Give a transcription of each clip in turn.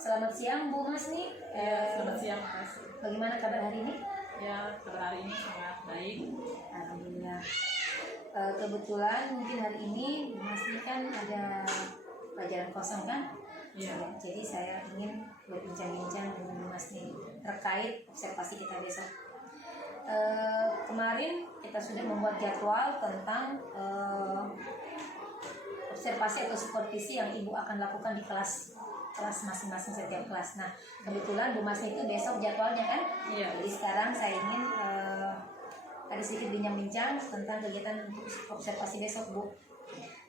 Selamat siang Bu Masni. Selamat siang, Mas. Bagaimana kabar hari ini? Ya, kabar hari ini sangat baik. Alhamdulillah. Kebetulan mungkin hari ini Bu Masni kan ada pelajaran kosong kan? Iya. Jadi saya ingin berbincang-bincang dengan Bu Masni terkait observasi kita besok. Kemarin kita sudah membuat jadwal tentang observasi atau supervisi yang Ibu akan lakukan di kelas masing-masing setiap kelas. Nah, kebetulan Bu Masni itu besok jadwalnya kan? Iya. Jadi sekarang saya ingin ada sedikit bincang-bincang tentang kegiatan untuk observasi besok, Bu.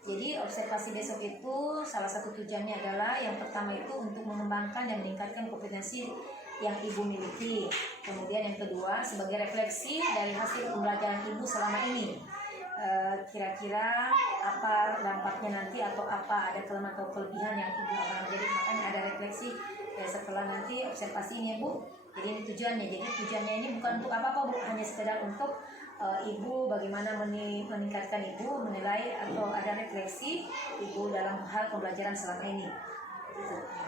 Jadi observasi besok itu salah satu tujuannya adalah yang pertama itu untuk mengembangkan dan meningkatkan kompetensi yang Ibu miliki. Kemudian yang kedua sebagai refleksi dari hasil pembelajaran Ibu selama ini. Kira-kira apa dampaknya nanti atau apa ada kelemahan atau kelebihan yang Ibu akan menjadi, makanya ada refleksi setelah nanti observasi ini, Bu. Jadi ini tujuannya. Jadi tujuannya ini bukan untuk apa-apa, Bu, hanya sekedar untuk Ibu bagaimana meningkatkan Ibu menilai atau ada refleksi Ibu dalam hal pembelajaran selama ini.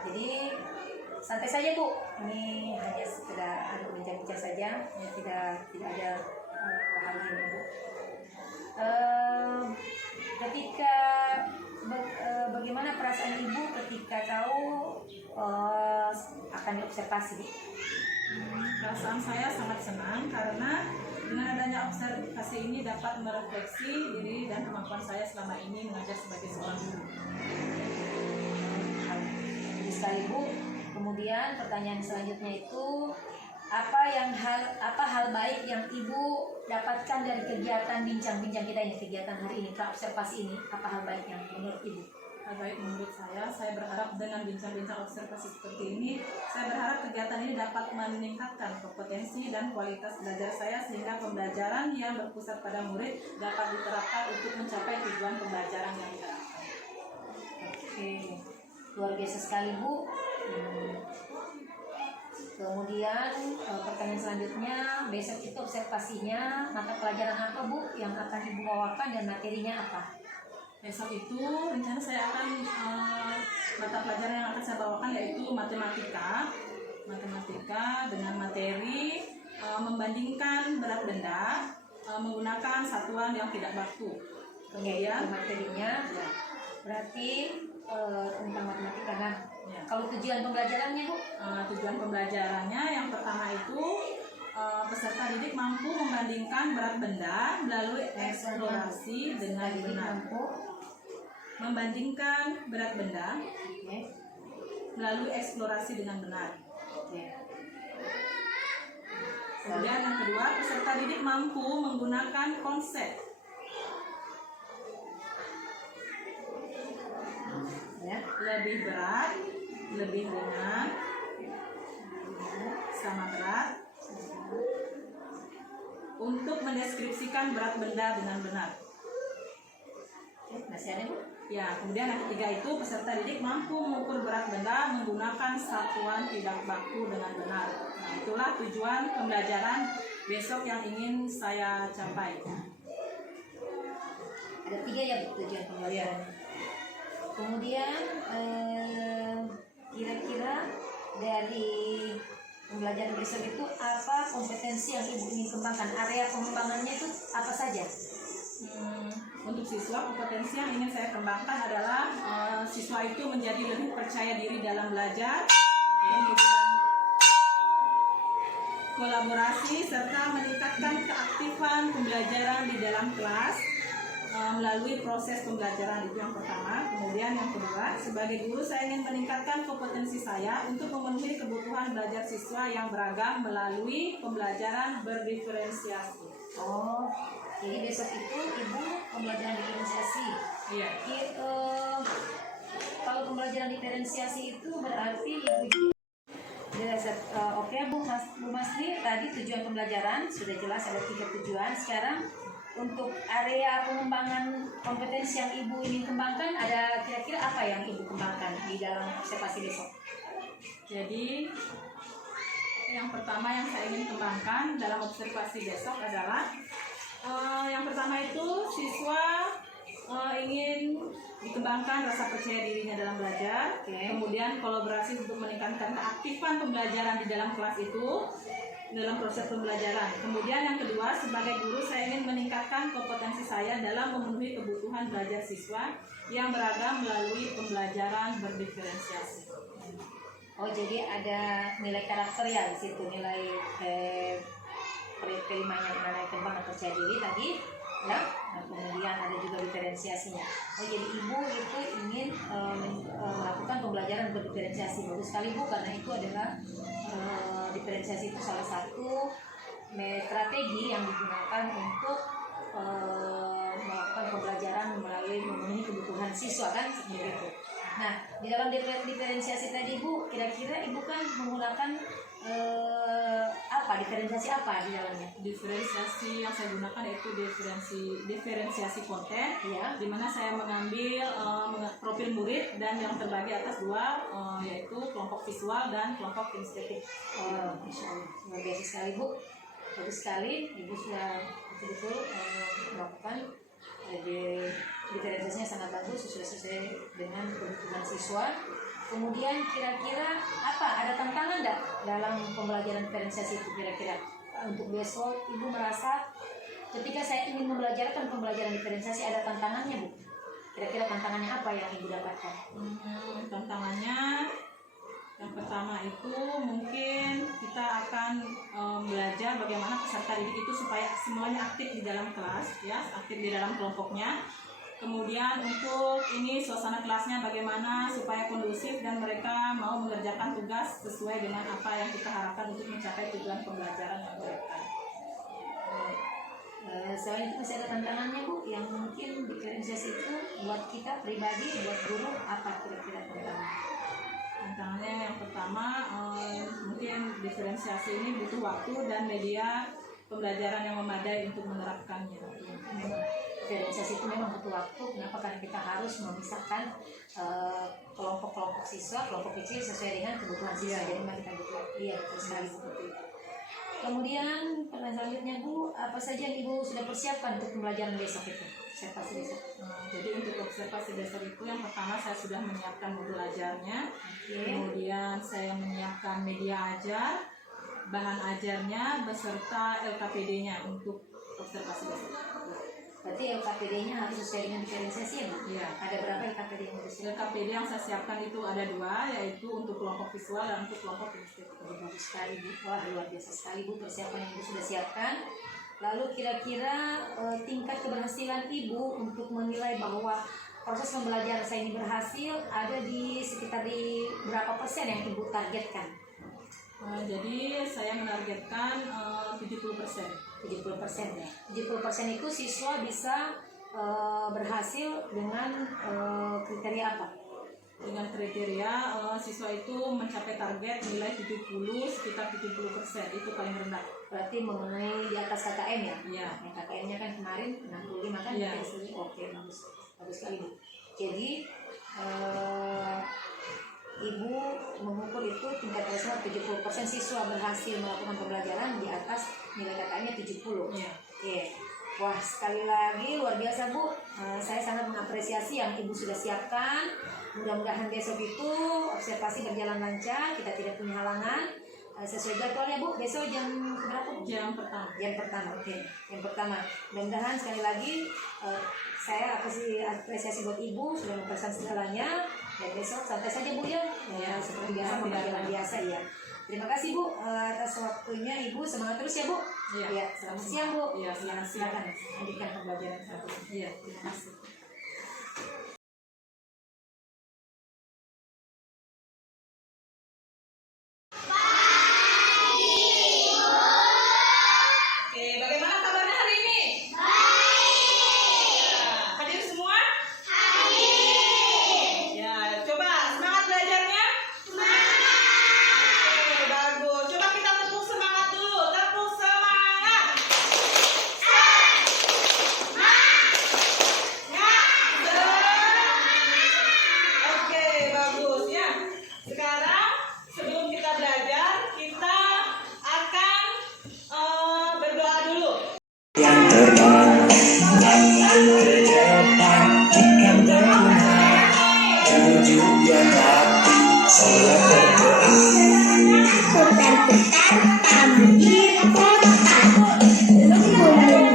Jadi santai saja, Bu. Ini hanya sekedar bincang-bincang saja, ya, tidak ada hal lain, Bu. Ketika bagaimana perasaan Ibu ketika tahu akan diobservasi? Perasaan saya sangat senang karena dengan adanya observasi ini dapat merefleksi diri dan kemampuan saya selama ini mengajar sebagai seorang guru. Jadi sekali, Bu. Kemudian pertanyaan selanjutnya itu apa hal baik yang Ibu dapatkan dari kegiatan bincang-bincang kita ini, kegiatan hari ini, observasi ini? Apa hal baik yang menurut Ibu? Hal baik menurut saya berharap dengan bincang-bincang observasi seperti ini, saya berharap kegiatan ini dapat meningkatkan kompetensi dan kualitas belajar saya sehingga pembelajaran yang berpusat pada murid dapat diterapkan untuk mencapai tujuan pembelajaran yang diharapkan. Oke, luar biasa sekali, Bu. Kemudian pertanyaan selanjutnya, besok itu observasinya mata pelajaran apa, Bu, yang akan Ibu bawakan dan materinya apa? Besok itu rencana saya akan mata pelajaran yang akan saya bawakan yaitu matematika dengan materi membandingkan berat benda menggunakan satuan yang tidak baku. Kemudian materinya ya, berarti tentang matematika. Nah, ya. Kalau tujuan pembelajarannya, Bu? Tujuan pembelajarannya yang pertama itu peserta didik mampu membandingkan berat benda melalui eksplorasi dengan benar. Membandingkan berat benda melalui eksplorasi dengan benar. Kemudian yang kedua, peserta didik mampu menggunakan konsep lebih berat, lebih ringan, sama berat untuk mendeskripsikan berat benda dengan benar. Masih ada, Bu? Ya, kemudian yang ketiga itu peserta didik mampu mengukur berat benda menggunakan satuan tidak baku dengan benar. Nah, itulah tujuan pembelajaran besok yang ingin saya capai. Ada 3 ya, Bu, tujuan pembelajaran. Kemudian kira-kira dari pembelajaran besok itu apa kompetensi yang Ibu ingin kembangkan? Area pengembangannya itu apa saja? Untuk siswa, kompetensi yang ingin saya kembangkan adalah siswa itu menjadi lebih percaya diri dalam belajar, kemudian kolaborasi serta meningkatkan keaktifan pembelajaran di dalam kelas melalui proses pembelajaran. Itu yang pertama. Kemudian yang kedua, sebagai guru saya ingin meningkatkan kompetensi saya untuk memenuhi kebutuhan belajar siswa yang beragam melalui pembelajaran berdiferensiasi. Oh, jadi besok itu Ibu pembelajaran diferensiasi. Iya. Kalau pembelajaran diferensiasi itu berarti Ibu oke, Bu Masni, tadi tujuan pembelajaran sudah jelas, ada 3 tujuan. Sekarang untuk area pengembangan kompetensi yang Ibu ingin kembangkan, ada kira-kira apa yang Ibu kembangkan di dalam observasi besok? Jadi yang pertama yang saya ingin kembangkan dalam observasi besok adalah yang pertama itu siswa ingin dikembangkan rasa percaya dirinya dalam belajar. Kemudian kolaborasi untuk meningkatkan keaktifan pembelajaran di dalam kelas itu dalam proses pembelajaran. Kemudian yang kedua, sebagai guru saya ingin meningkatkan kompetensi saya dalam memenuhi kebutuhan belajar siswa yang beragam melalui pembelajaran berdiferensiasi. Oh, jadi ada nilai karakter ya di situ, nilai perimanya nilai kembang dan percaya diri tadi ya. Nah, kemudian ada juga diferensiasinya. Oh, jadi ibu itu ingin melakukan pembelajaran berdiferensiasi. Bagus sekali Bu, karena itu adalah diferensiasi itu salah satu strategi yang digunakan untuk melakukan pembelajaran melalui memenuhi kebutuhan siswa kan seperti itu. Nah, di dalam diferensiasi tadi Bu, kira-kira ibu kan menggunakan diferensiasi apa di dalamnya? Diferensiasi yang saya gunakan itu diferensiasi konten, ya, di mana saya mengambil profil murid dan yang terbagi atas dua, yaitu kelompok visual dan kelompok kinestetik. Masya Allah, luar biasa sekali Bu, bagus sekali, ibu sudah betul-betul melakukan diferensiasinya sangat bagus, sesuai dengan kebutuhan siswa. Kemudian kira-kira ada tantangan enggak dalam pembelajaran diferensiasi itu kira-kira? Untuk besok ibu merasa ketika saya ingin membelajarkan pembelajaran diferensiasi ada tantangannya Bu? Kira-kira tantangannya apa yang ibu dapatkan? Tantangannya yang pertama itu mungkin kita akan belajar bagaimana peserta didik itu supaya semuanya aktif di dalam kelas, ya, aktif di dalam kelompoknya. Kemudian untuk ini suasana kelasnya bagaimana supaya kondusif dan mereka mau mengerjakan tugas sesuai dengan apa yang kita harapkan untuk mencapai tujuan pembelajaran yang mereka. Selain itu masih ada tantangannya Bu, yang mungkin diferensiasi itu buat kita pribadi, buat guru, apa kira-kira tantangannya? Tantangannya yang pertama mungkin diferensiasi ini butuh waktu dan media pembelajaran yang memadai untuk menerapkannya. Diferensiasi itu memang butuh waktu. Kenapa? Karena kita harus memisahkan kelompok-kelompok siswa, kelompok kecil sesuai dengan kebutuhan siswa. Jadi memang kita butuh waktu. Iya, betul sekali seperti itu. Kemudian pertanyaan selanjutnya Bu, apa saja yang Ibu sudah persiapkan untuk pembelajaran besok itu? Observasi besok. Jadi untuk observasi besok itu yang pertama saya sudah menyiapkan modul ajarnya. Kemudian saya menyiapkan media ajar, bahan ajarnya beserta LKPD-nya untuk observasi besok. Berarti LKPD-nya harus sesuai dengan diferensiasi ya Bu? Iya. Ada berapa LKPD yang harus? LKPD yang saya siapkan itu ada 2, yaitu untuk kelompok visual dan untuk kelompok kinestetik. Bagus sekali Bu, wah luar biasa sekali Bu persiapan yang Ibu sudah siapkan. Lalu kira-kira tingkat keberhasilan Ibu untuk menilai bahwa proses pembelajaran saya ini berhasil ada di sekitar di berapa persen yang Ibu targetkan? Jadi saya menargetkan 70%. 70% ya. 70% itu siswa bisa berhasil dengan kriteria apa? Dengan kriteria siswa itu mencapai target nilai 70, sekitar 70%, itu paling rendah. Berarti mengenai di atas KKM ya? Iya. Yang KKM-nya kan kemarin 65 kan? Iya. Oke, bagus. Bagus sekali Bu. Jadi Ibu mengukur itu tingkat keberhasilan 70% siswa berhasil melakukan pembelajaran di atas nilai KKM-nya 70. Iya. Oke. Wah, sekali lagi luar biasa Bu. Saya sangat mengapresiasi yang Ibu sudah siapkan. Mudah-mudahan besok itu observasi berjalan lancar, kita tidak punya halangan. Sesuai jadwalnya Bu, besok jam berapa? Jam pertama. Jam pertama, oke. Yang pertama. Mudah-mudahan sekali lagi saya apresiasi buat Ibu sudah mempersiapkan segalanya. Dan besok santai saja Bu ya. Seperti biasa pembelajaran biasa ya. Terima kasih Bu atas waktunya Ibu. Semangat terus ya Bu. Iya. Ya, selamat siang Bu. Iya, selamat siang. Silakan lanjutkan pembelajaran satu. Iya, terima kasih. Oke, bagaimana kabarnya hari ini? Baik. Ya, hadir semua? Hadir. Ya, coba semangat belajarnya. Oke, bagus. Coba kita tepuk semangat dulu. Tepuk semangat. Oke, bagus ya. Sekarang sebelum kita belajar, kita akan berdoa dulu. Yang terbang, yang terdepan, ikan terdepan. yang hati saya berdoa. Putar-putar tamu di kota, lulung-lulung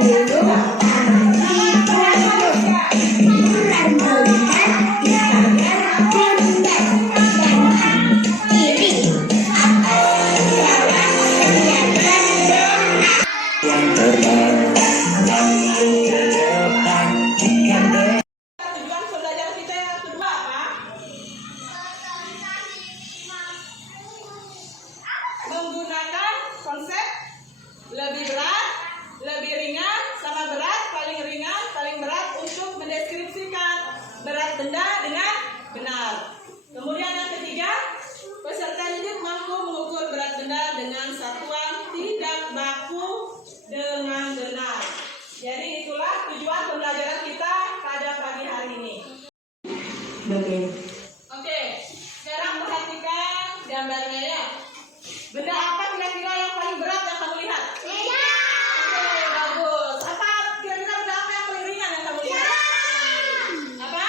tamu di pondok, ular melihat di pagar bundar, kanan kiri atas bawah menyiapkan doa. Yang terbang namun ke depan jika Tujuan pembelajaran kita yang kedua apa? Menggunakan konsep lebih berat, lebih ringan, sama berat, paling ringan, paling berat untuk mendeskripsikan berat benda dengan benar. Kemudian yang ketiga, peserta didik mampu mengukur berat benda dengan satuan tidak baku dengan benar. Jadi itulah tujuan pembelajaran kita pada pagi hari ini. Oke, sekarang perhatikan gambarnya ya. Benda apa kira-kira yang paling berat yang kamu lihat? Oke, bagus. Apa kira-kira benda apa yang paling ringan yang kamu lihat? Apa?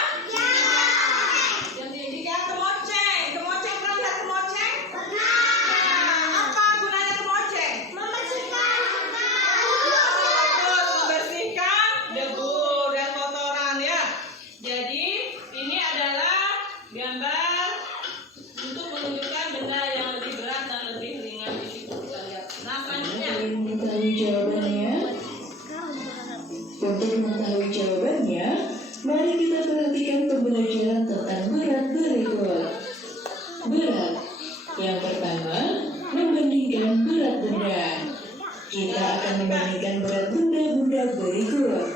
Yang tiga kemoceng. Kemoceng, pernah lihat kemoceng? Apa gunanya kemoceng? Bagus, membersihkan debu dan kotoran ya. Jadi ini adalah gambar untuk menunjukkan benda yang lebih berat dan lebih ringan di situ kita lihat. Nah selanjutnya. Mengetahui jawabannya? Untuk mengetahui jawabannya, mari kita perhatikan pembelajaran tentang berat berikut. Berat. Yang pertama, membandingkan berat benda. Kita akan membandingkan berat benda-benda berikut.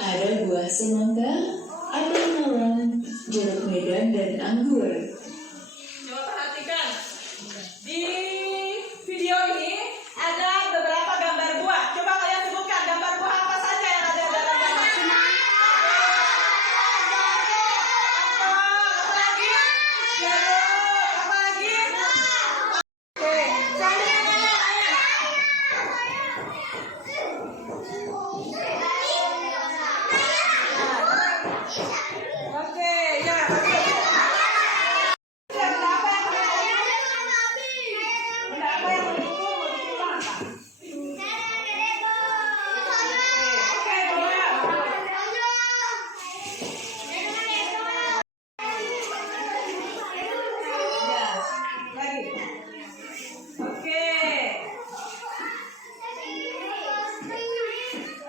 Ada buah semangka, apel malang, jeruk medan, dan anggur. Coba perhatikan. Di video ini ada beberapa gambar buah. Coba kalian sebutkan gambar buah apa saja yang ada dalam gambar. Apa lagi? Jeruk. Apa lagi? Oke. Selanjutnya oke, ya bagus. Benda apa yang benda apa yang mendukung menunjukkan apa? Oke, boleh. Ya, lagi. Oke.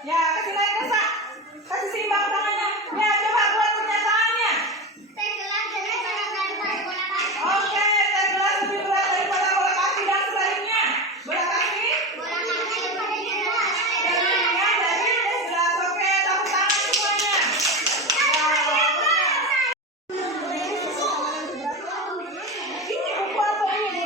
Ya, kasih naik Kesa. Kasih seimbang tangannya. Ya, coba buat pernyataannya. Oke, teh gelas lebih berat daripada bola kaki dan sebaliknya. Bola kaki lebih ringan dari teh gelas. Oke, tepuk tangan semuanya. Ya, ini buku apa ini?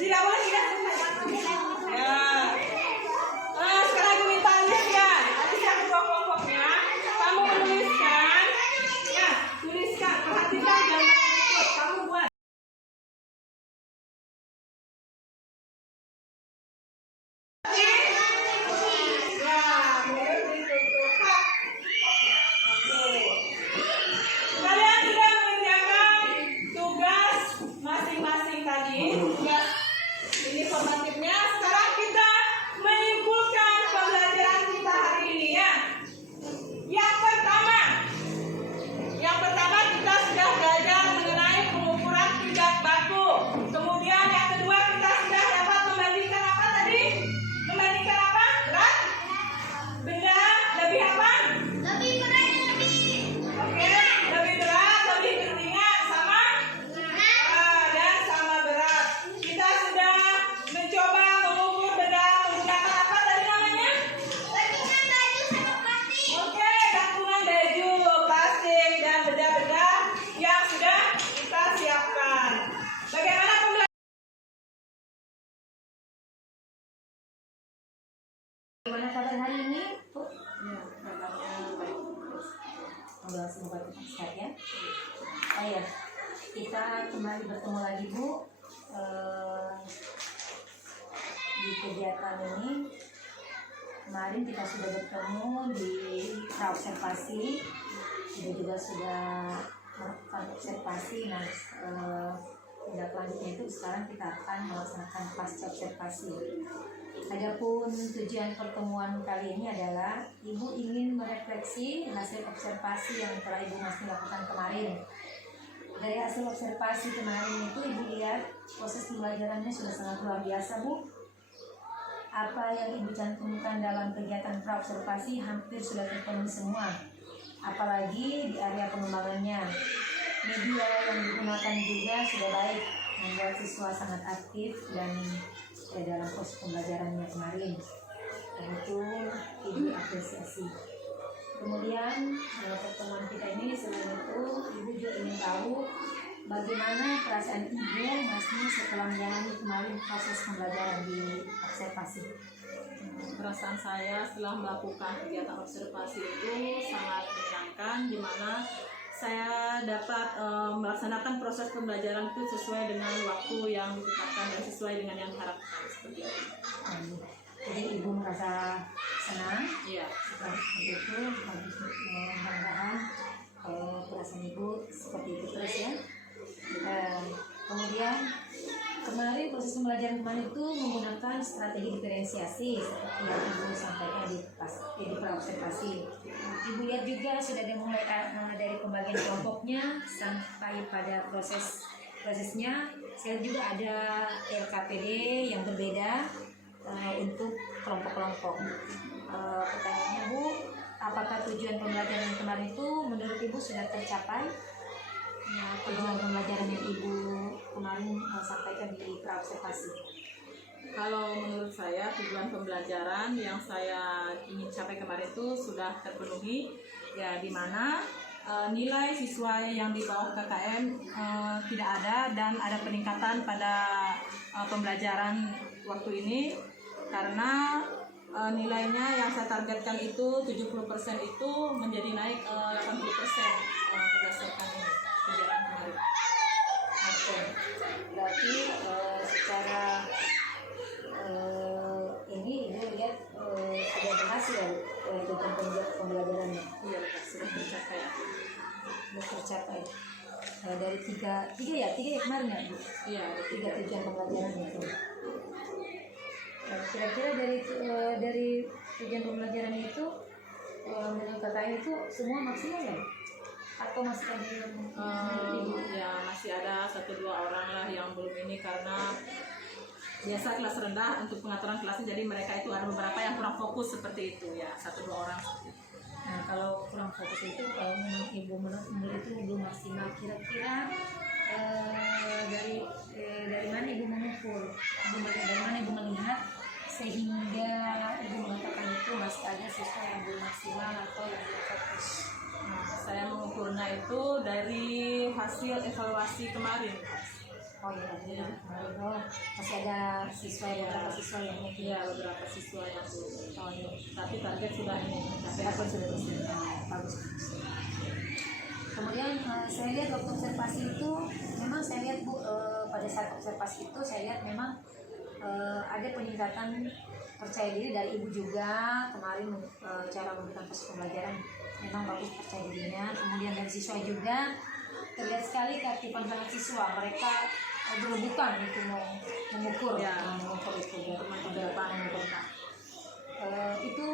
Tidak boleh tidak. Ya. Nah, sekarang aku minta Alicia. Alicia ketua kelompoknya. Kamu menuliskan. Ya, tuliskan. Perhatikan gambar berikut. Kamu buat. Ya, mulut ditutup. Oke. Kalian sudah mengerjakan tugas masing-masing tadi. Tugas ini formatifnya. Sekarang kita menyimpulkan pembelajaran kita hari ini ya. Yang pertama kita sudah belajar mengenai pengukuran tidak baku. Kemudian yang kedua kita sudah dapat membandingkan apa tadi? Membandingkan apa? Berat? Benda lebih apa? Oke, lebih berat, lebih ringan, sama? Dan sama berat. Kita Gimana kabar hari ini, Bu? Ya, kabarnya baik. Udah semoga sehat ya. Oh ya, kita kembali bertemu lagi, Bu. Di kegiatan ini kemarin kita sudah bertemu di praobservasi, kita juga sudah melakukan observasi. Nah, tindak lanjutnya itu sekarang kita akan melaksanakan pasca observasi. Adapun tujuan pertemuan kali ini adalah Ibu ingin merefleksi hasil observasi yang telah Ibu masih lakukan kemarin. Dari hasil observasi kemarin itu Ibu lihat proses pembelajarannya sudah sangat luar biasa, Bu. Apa yang Ibu cantumkan dalam kegiatan praobservasi hampir sudah terpenuhi semua. Apalagi di area pengembangannya. Media yang digunakan juga sudah baik, membuat siswa sangat aktif dan dalam proses pembelajarannya kemarin. Dan itu Ibu apresiasi. Kemudian pertemuan kita ini selain itu Ibu juga ingin tahu bagaimana perasaan Ibu masih setelah menjalani kemarin proses pembelajaran di observasi. Perasaan saya setelah melakukan kegiatan observasi itu sangat menyenangkan, di mana saya dapat melaksanakan proses pembelajaran itu sesuai dengan waktu yang ditetapkan dan sesuai dengan yang diharapkan seperti itu. Jadi Ibu merasa senang. Iya. Setelah seperti itu, bagus, mudah-mudahan perasaan Ibu seperti itu terus ya. Kemudian kemarin proses pembelajaran kemarin itu menggunakan strategi diferensiasi seperti yang Ibu sampaikan di praobservasi. Ibu lihat juga sudah dimulai dari pembagian kelompoknya sampai pada prosesnya. Saya juga ada RKPD yang berbeda untuk kelompok-kelompok. Pertanyaannya, Bu, apakah tujuan pembelajaran kemarin itu menurut Ibu sudah tercapai? Ya, tujuan pembelajaran yang Ibu kemarin sampaikan di praobservasi. Kalau menurut saya tujuan pembelajaran yang saya ingin capai kemarin itu sudah terpenuhi, ya, di mana nilai siswa yang di bawah KKM tidak ada dan ada peningkatan pada pembelajaran waktu ini, karena nilainya yang saya targetkan itu 70% itu menjadi naik 80% berdasarkan ini kegiatan kemarin. Oke, berarti secara ini Ibu lihat sudah berhasil tujuan pembelajarannya. Iya, sudah tercapai. Sudah tercapai. Dari tiga ya kemarin ya, Bu? Iya, ada 3 tujuan pembelajarannya itu. Kira-kira dari tujuan pembelajaran itu menurut KKN itu semua maksimal ya? Atau masih ada yang ya masih ada 1-2 orang lah yang belum ini, karena biasa kelas rendah untuk pengaturan kelasnya, jadi mereka itu ada beberapa yang kurang fokus seperti itu ya, 1-2 orang seperti itu. Nah, kalau kurang fokus itu, kalau memang Ibu menurut itu belum maksimal, kira-kira dari mana Ibu mengukur, dari mana Ibu melihat sehingga Ibu mengatakan itu masih ada siswa yang belum maksimal atau yang belum fokus? Nah, saya mengukurnya itu dari hasil evaluasi kemarin. Oh iya, oh, masih ada beberapa siswa yang ini. Iya, beberapa siswa yang belum. Oh iya, Tapi target sudah ini. Tapi aku sudah bisa. Bagus. Kemudian saya lihat waktu observasi itu, memang saya lihat, Bu, pada saat observasi itu saya lihat memang ada peningkatan percaya diri dari Ibu juga. Kemarin cara memberikan proses pembelajaran memang bagus percaya dirinya. Kemudian dari siswa juga terlihat sekali keaktifan para siswa, mereka berebutan itu mengukur mengukur itu itu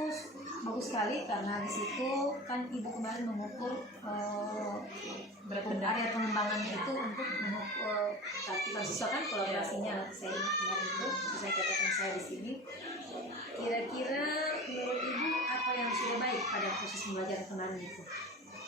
bagus sekali, karena di situ kan Ibu kemarin mengukur area pengembangan itu untuk mengukur keaktifan siswa kan, kolaborasinya. Saya ingat kemarin itu saya katakan saya di sini. Kira-kira menurut Ibu apa yang sudah baik pada proses pembelajaran kemarin itu?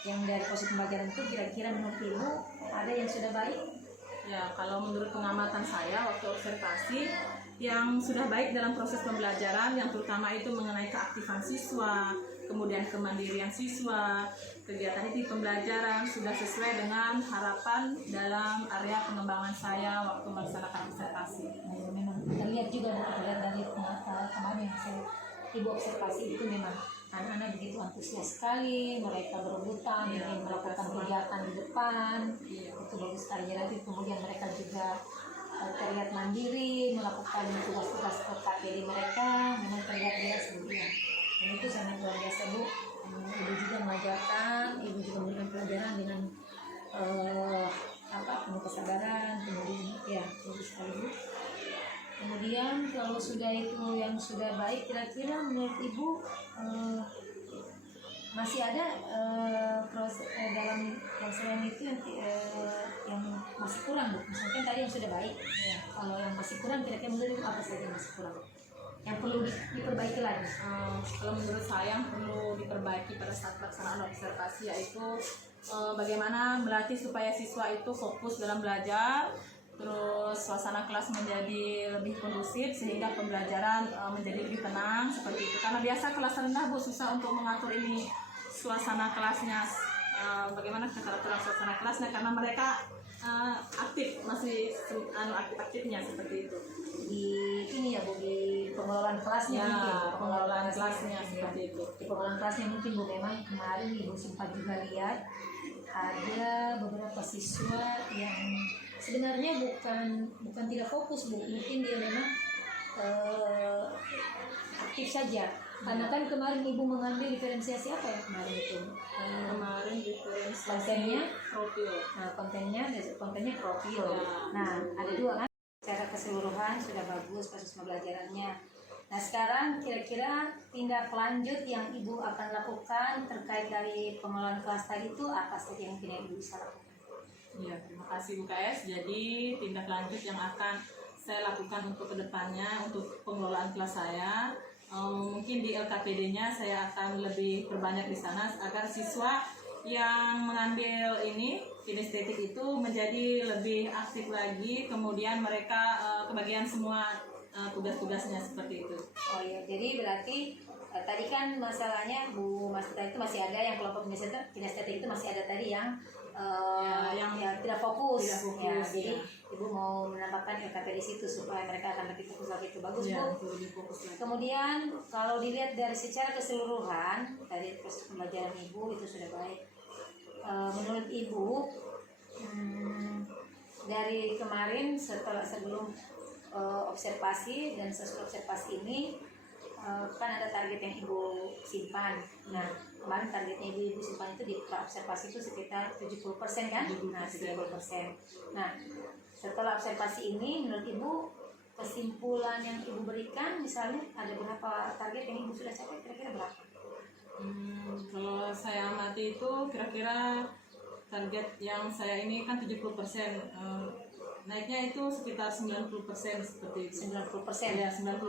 Yang dari proses pembelajaran itu kira-kira menurut Ibu ada yang sudah baik? Ya, kalau menurut pengamatan saya waktu observasi, yang sudah baik dalam proses pembelajaran yang terutama itu mengenai keaktifan siswa, kemudian kemandirian siswa, kegiatan itu pembelajaran sudah sesuai dengan harapan dalam area pengembangan saya waktu melaksanakan observasi. Memang terlihat juga, terlihat dari kemarin yang saya ibu observasi itu memang anak-anak begitu antusias sekali, mereka berebutan ingin melakukan kegiatan di depan, itu bagus sekali. Nanti kemudian mereka juga terlihat mandiri melakukan tugas-tugas KPD mereka, memang terlihat jelas Bu ya. Dan itu sangat luar biasa Bu. Ibu juga mengajarkan, ibu juga memberikan pelajaran dengan penuh kesabaran, kemudian ya bagus sekali Bu. Kemudian kalau sudah itu yang sudah baik, kira-kira menurut Ibu masih ada proses dalam yang selain itu yang masih kurang Bu? Misalkan tadi yang sudah baik, ya. Kalau yang masih kurang kira-kira menurut Ibu apa saja yang masih kurang? Yang perlu diperbaiki lagi? Kalau menurut saya yang perlu diperbaiki pada saat pelaksanaan observasi yaitu bagaimana melatih supaya siswa itu fokus dalam belajar, terus suasana kelas menjadi lebih kondusif sehingga pembelajaran menjadi lebih tenang seperti itu. Karena biasa kelas rendah Bu susah untuk mengatur ini suasana kelasnya, bagaimana keteraturan suasana kelasnya karena mereka aktif, masih aktif-aktifnya seperti itu. Di ini ya Bu, di pengelolaan kelasnya Ya, mungkin. pengelolaan kelasnya seperti itu. Di pengelolaan kelasnya mungkin Bu, memang kemarin Ibu sempat juga lihat ada beberapa siswa yang sebenarnya bukan tidak fokus Bu, mungkin dia memang aktif saja. Karena kan kemarin Ibu mengambil diferensiasi apa ya kemarin itu? Kemarin diferensiasi Kontennya, profil. nah kontennya profil. Nah ada dua kan? Secara keseluruhan sudah bagus proses pembelajarannya. Nah sekarang kira-kira tindak lanjut yang Ibu akan lakukan terkait dari pengelolaan kelas tadi itu apa saja yang tidak Ibu bisa lakukan? Ya, terima kasih Bu KS. Jadi tindak lanjut yang akan saya lakukan untuk kedepannya untuk pengelolaan kelas saya, mungkin di LKPD-nya saya akan lebih perbanyak di sana agar siswa yang mengambil ini kinestetik itu menjadi lebih aktif lagi, kemudian mereka kebagian semua tugas-tugasnya seperti itu. Oh iya, jadi berarti tadi kan masalahnya Bu Masita itu masih ada yang kelompok kinestetik itu masih ada tadi yang yang tidak fokus. Tidak fokus, Ya, jadi ya. Ibu mau menambahkan LKP di situ supaya mereka akan lebih fokus lagi, itu bagus Ya, Bu. lebih fokus lagi. Kemudian kalau dilihat dari secara keseluruhan dari proses pembelajaran Ibu itu sudah baik. Menurut Ibu dari kemarin sebelum observasi dan sesudah observasi ini kan ada target yang Ibu simpan. Nah kemarin targetnya Ibu simpan itu di observasi itu sekitar 70% kan? Nah 70%. Nah setelah observasi ini menurut Ibu kesimpulan yang Ibu berikan misalnya ada berapa target yang Ibu sudah capai, kira-kira berapa? Kalau saya amati itu kira-kira target yang saya ini kan 70%, naiknya itu sekitar 90% seperti itu. 90%? Ya, 90%.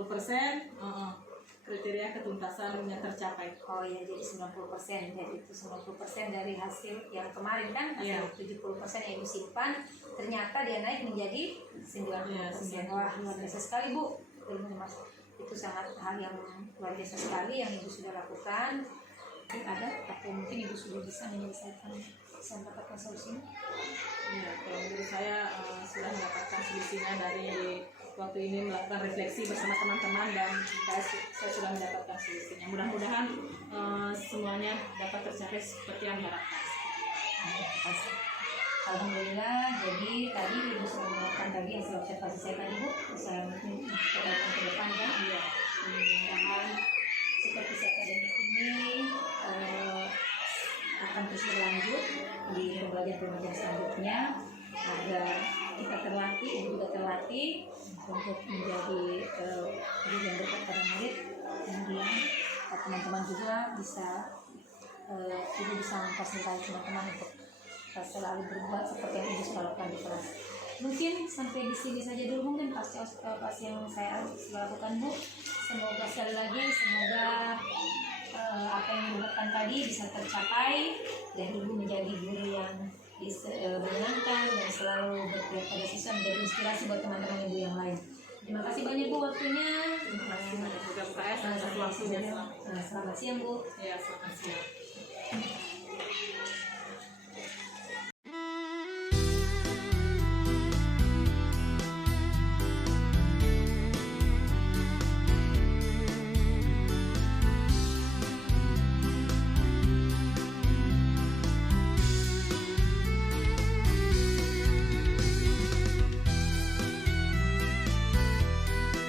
Kriteria ketuntasannya tercapai. Oh ya, jadi 90%. Jadi itu 90% dari hasil yang kemarin kan, hasil 70% yang Ibu simpan, ternyata dia naik menjadi 90%. Wah, luar biasa sekali Bu. Mas, itu sangat hal yang luar biasa sekali yang Ibu sudah lakukan. Ada atau mungkin Ibu sudah bisa menyelesaikan, bisa mendapatkan solusinya? Ya, kalau menurut saya sudah mendapatkan solusinya dari waktu ini melakukan refleksi bersama teman-teman dan saya sudah mendapatkan solusinya. Mudah-mudahan semuanya dapat tercapai seperti yang diharapkan. Alhamdulillah, jadi tadi Ibu sudah melakukan tadi hasil observasi saya tadi Bu, saya mungkin terkait ke depan kan? Iya. Mudah-mudahan seperti akademik ini akan terus berlanjut di pembelajaran selanjutnya agar kita terlatih, Ibu juga terlatih untuk menjadi guru yang dekat pada murid, kemudian teman-teman juga bisa Ibu bisa memfasilitasi teman-teman untuk selalu berbuat seperti yang Ibu sudah lakukan di kelas. Mungkin sampai di sini saja dulu mungkin pas yang saya lakukan Bu. Semoga sekali lagi apa yang Ibu lakukan tadi bisa tercapai dan Ibu menjadi guru yang menyenangkan dan selalu berpihak pada siswa, menjadi inspirasi buat teman-teman Ibu yang lain. Terima kasih banyak Bu waktunya. Terima kasih banyak juga Bu KS atas waktunya. Selamat siang Bu. Ya, selamat siang.